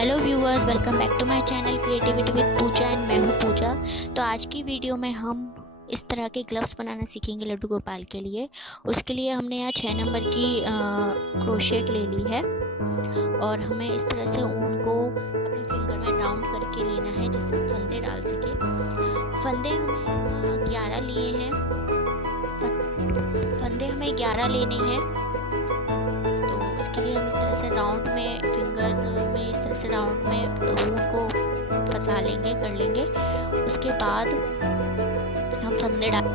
Hello viewers, welcome back to my channel creativity with Pooja and मैं हूँ पूजा। तो आज की वीडियो में हम इस तरह के ग्लव्स बनाना सीखेंगे लड्डू गोपाल के लिए। उसके लिए हमने यहाँ 6 नंबर की क्रोशेट ले ली है और हमें इस तरह से ऊन को अपने फिंगर में राउंड करके लेना है जिससे हम फंदे डाल सकें। फंदे हमें 11 लिए हैं। फंदे हमें 11 लेने हैं। तो उसके लिए हम इस तरह से राउंड में फिंगर में इस तरह से राउंड में ऊन को फंसा लेंगे, कर लेंगे। उसके बाद हम फंदे डाल,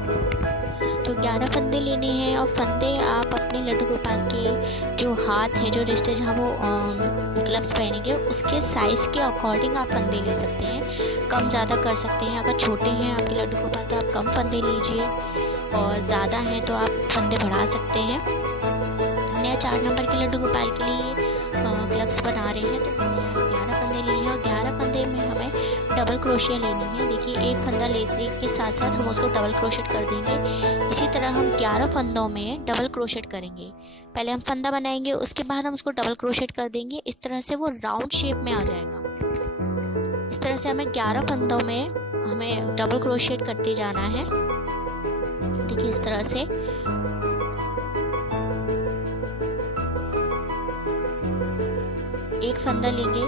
तो 11 फंदे लेने हैं। और फंदे आप अपने लड्डू गोपाल के जो हाथ है, जो रिस्ट है, जहाँ वो ग्लव्स पहनेंगे उसके साइज़ के अकॉर्डिंग आप फंदे ले सकते हैं। कम ज़्यादा कर सकते हैं। अगर छोटे हैं आपके लड्डू गोपाल तो आप कम फंदे लीजिए, और ज़्यादा हैं तो आप फंदे बढ़ा सकते हैं। हमने यहाँ 4 नंबर के लड्डू गोपाल के लिए ग्लव्स बना रहे हैं, तो हमने 11 फंदे लिए हैं। और 11 फंदे में हमें डबल क्रोशिया लेनी है। देखिए, एक फंदा लेने के साथ साथ हम उसको डबल क्रोशेट कर देंगे। इसी तरह हम 11 फंदों में डबल क्रोशेट करेंगे। पहले हम फंदा बनाएंगे, उसके बाद हम उसको डबल क्रोशेट कर देंगे। इस तरह से वो राउंड शेप में आ जाएगा। इस तरह से हमें 11 फंदों में हमें डबल क्रोशेट करते जाना है। देखिए, इस तरह से एक फंदा लेंगे,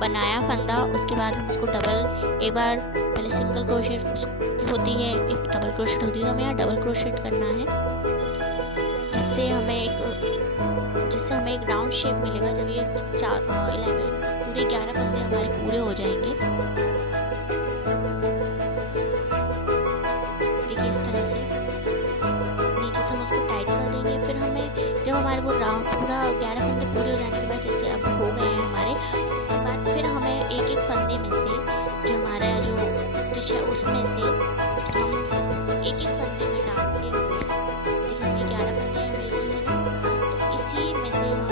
बनाया फंदा, उसके बाद हम उसको डबल, एक बार पहले सिंगल क्रोशेट होती है, एक डबल क्रोशेट होती है, तो हमें यहाँ डबल क्रोशेट करना है जिससे हमें एक राउंड शेप मिलेगा। जब ये 11 पूरे 11 फंदे हमारे पूरे हो जाएंगे। देखिए, इस तरह से नीचे से हम उसको टाइट कर देंगे। फिर हमें जब हमारे वो राउंड पूरा 11 फंदे पूरे हो जाने के बाद, जैसे अब हो गए हैं हमारे, उसके बाद फिर हमें एक एक फंदे में से, जो हमारा जो स्टिच है उसमें से हम एक एक फंदे में डालते हुए, देखिए हमें 11 फंदे मिल गए हैं ना, तो इसी में से हम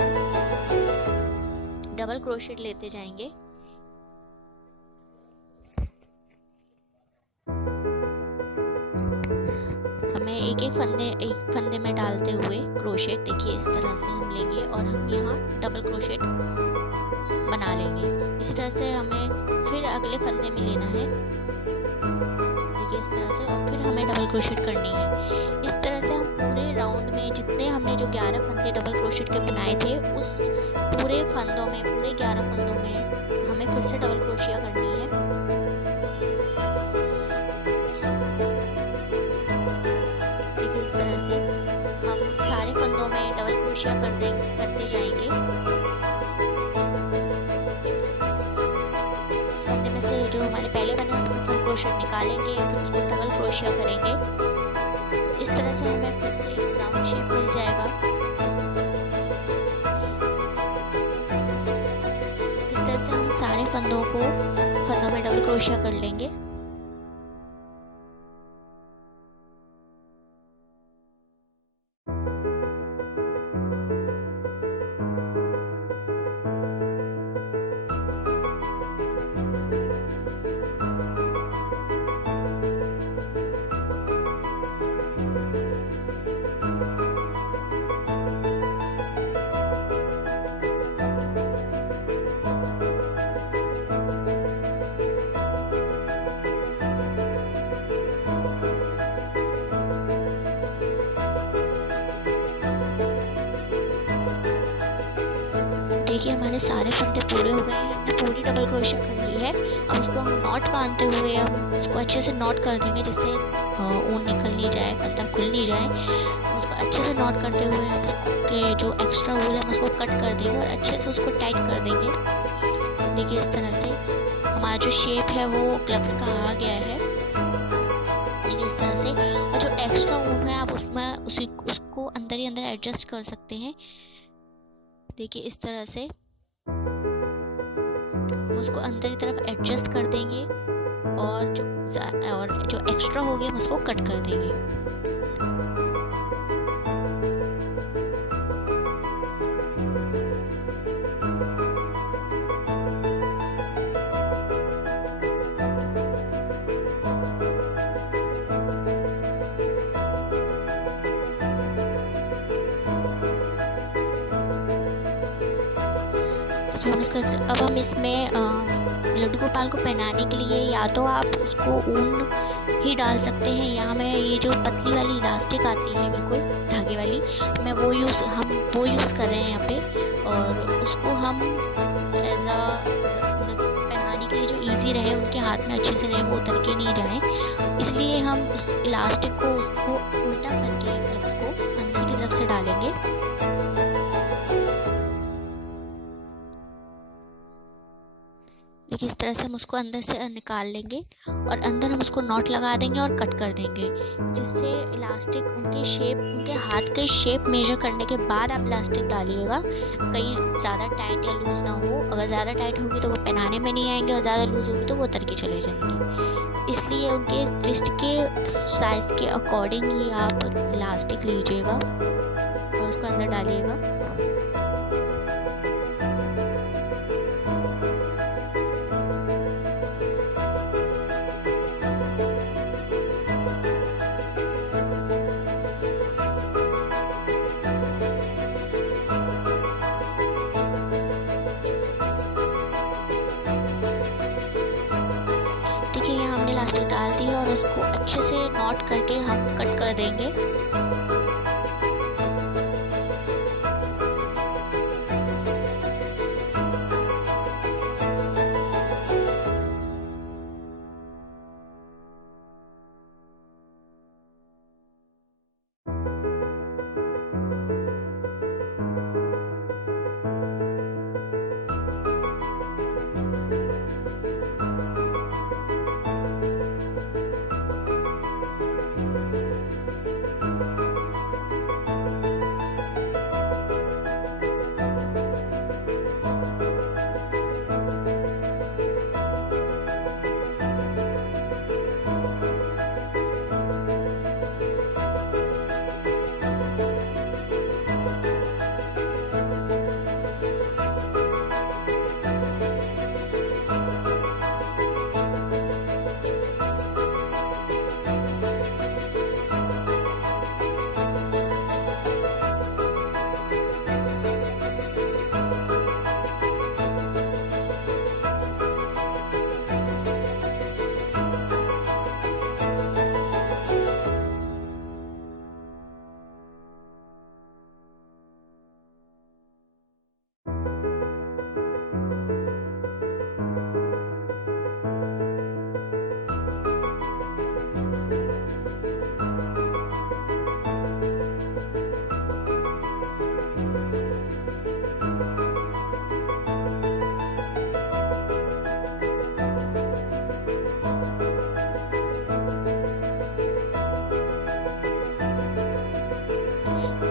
डबल क्रोशेट लेते जाएंगे। एक फंदे में डालते हुए क्रोशेट, देखिए इस तरह से हम लेंगे और हम यहाँ डबल क्रोशेट बना लेंगे। इसी तरह से हमें फिर अगले फंदे में लेना है, देखिए इस तरह से, और फिर हमें डबल क्रोशेट करनी है। इस तरह से हम पूरे राउंड में जितने हमने जो 11 फंदे डबल क्रोशेट के बनाए थे, उस पूरे 11 फंदों में हमें फिर से डबल क्रोशिया करनी है। इस तरह से हम सारे फंदों में डबल क्रोशिया करते जाएंगे। उस फंदे में से जो हमारे पहले बने उसमें से हम क्रोशिया निकालेंगे, फिर उसको डबल क्रोशिया करेंगे। इस तरह से हमें फिर से एक राउंड शेप मिल जाएगा। इस तरह से हम सारे फंदों में डबल क्रोशिया कर लेंगे। देखिए, हमारे सारे फंदे पूरे हो गए हैं। हमने पूरी डबल क्रोशिया कर ली है। अब उसको हम नॉट बांधते हुए हम इसको अच्छे से नॉट कर देंगे, जिससे ऊन निकल नहीं जाए, फंदा खुल नहीं जाए। उसको अच्छे से नॉट करते हुए हम उसके जो एक्स्ट्रा वूल है हम उसको कट कर देंगे और अच्छे से उसको टाइट कर देंगे। देखिए, इस तरह से हमारा जो शेप है वो ग्लव्स का आ गया है। देखिए, इस तरह से, और जो एक्स्ट्रा ऊन है आप उसको अंदर ही अंदर एडजस्ट कर सकते हैं। देखिए, इस तरह से उसको अंदर की तरफ एडजस्ट कर देंगे और जो एक्स्ट्रा हो गया हम उसको कट कर देंगे। देखिए अब हम इसमें लड्डू गोपाल को पहनाने के लिए या तो आप उसको ऊन ही डाल सकते हैं, या मैं ये जो पतली वाली इलास्टिक आती है बिल्कुल धागे वाली, मैं वो यूज़ कर रहे हैं यहाँ पे। और उसको हम एज अ पहनाने के लिए जो इजी रहे, उनके हाथ में अच्छे से रहे, वो उतर के नहीं जाए, इसलिए हम उस इलास्टिक को उसको उल्टा करके ग्लव्स को अंदर की तरफ से डालेंगे। देखिए इस तरह से हम उसको अंदर से निकाल लेंगे और अंदर हम उसको नॉट लगा देंगे और कट कर देंगे, जिससे इलास्टिक उनके हाथ के शेप मेजर करने के बाद आप इलास्टिक डालिएगा, कहीं ज़्यादा टाइट या लूज़ ना हो। अगर ज़्यादा टाइट होगी तो वो पहनाने में नहीं आएंगे और ज़्यादा लूज़ होगी तो वो उतर के चले जाएंगे। इसलिए उनके रिस्ट के साइज़ के अकॉर्डिंग ही आप इलास्टिक लीजिएगा और उसको अंदर डालिएगा। देखिए यहाँ हमने इलास्टिक डाल दी और उसको अच्छे से नॉट करके हम कट कर देंगे।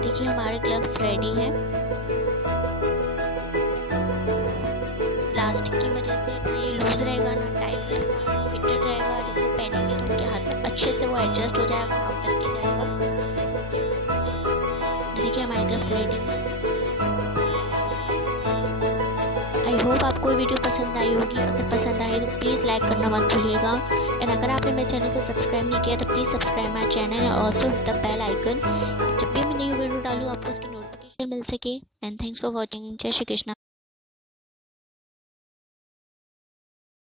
देखिए हमारे ग्लव्स रेडी हैं। प्लास्टिक की वजह से ना ये लूज रहेगा ना टाइट रहेगा, फिटेड रहेगा। जब वो पहनेंगे तो उनके हाथ में अच्छे से वो एडजस्ट हो जाएगा, ना उतर के जाएगा। देखिए हमारे ग्लव्स रेडी हैं। आई होप आपको वीडियो पसंद आई होगी। अगर पसंद आई तो प्लीज़ लाइक करना मत भूलिएगा। एंड अगर आपने मेरे चैनल को सब्सक्राइब नहीं किया तो प्लीज़ सब्सक्राइब माई चैनल और also hit the bell icon. जब भी मैं न्यू वीडियो डालूँ आपको उसकी नोटिफिकेशन मिल सके। And thanks for watching. जय श्री कृष्णा।